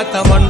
ಜಗತವನ್ನು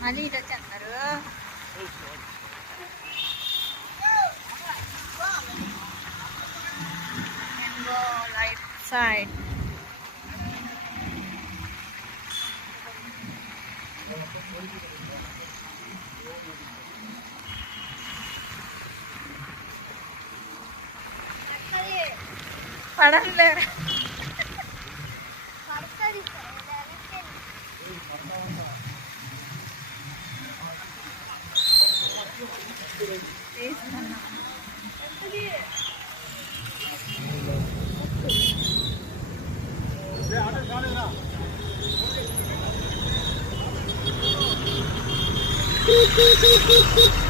มานี่จะจัดมาเด้อใช่ปไดันเลย ピッピッピピピ